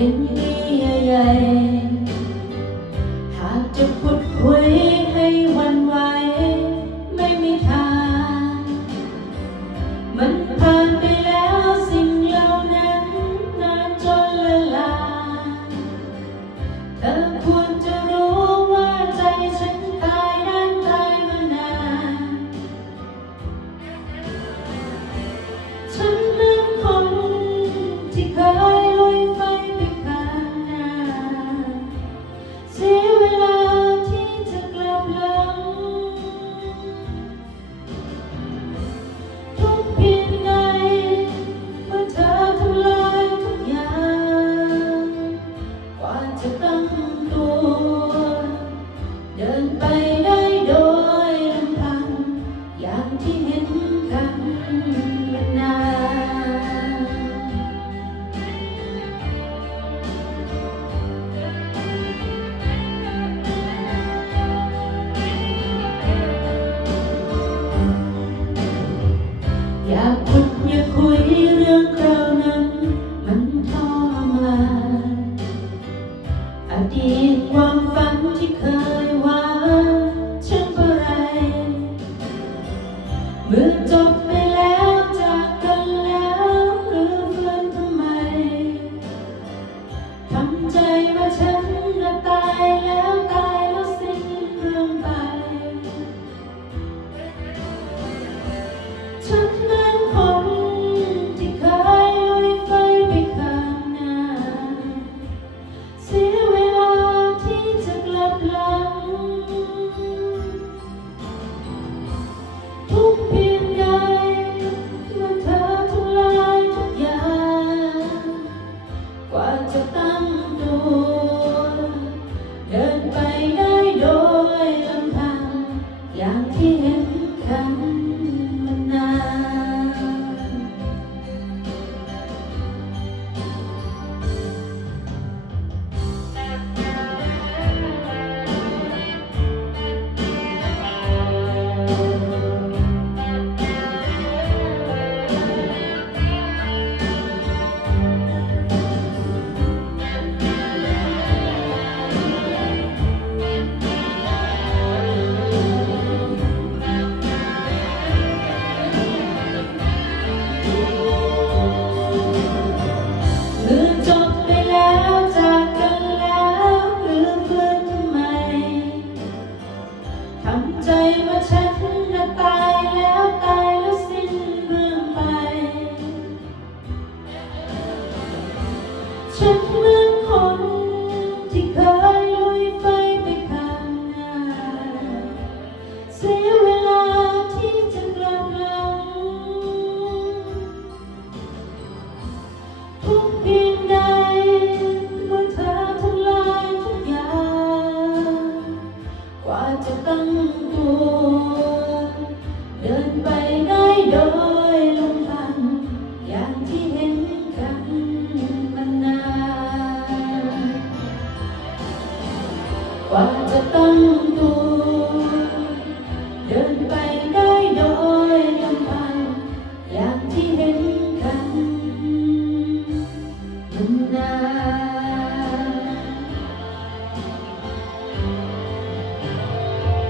những ngày ก่อจะตั้งตัว เดินไปได้โดยลำพัง อย่างที่เห็นกันมนานอยากคุยอยากคุยเรื่องเรา ดีความฝันที่เคยวา นไปได้ ฉันเหมือนคนที่เคยลุยไฟไปข้างนาเสียเวลาที่จะกลับหลัทุกเพียงใดเมื่อเธอทำลายทุกอย่างกว่าจะตั้งตัว กว่าจะตั้งตัว เดินไปได้โดยลำพังอย่างที่เห็นกันทุนนา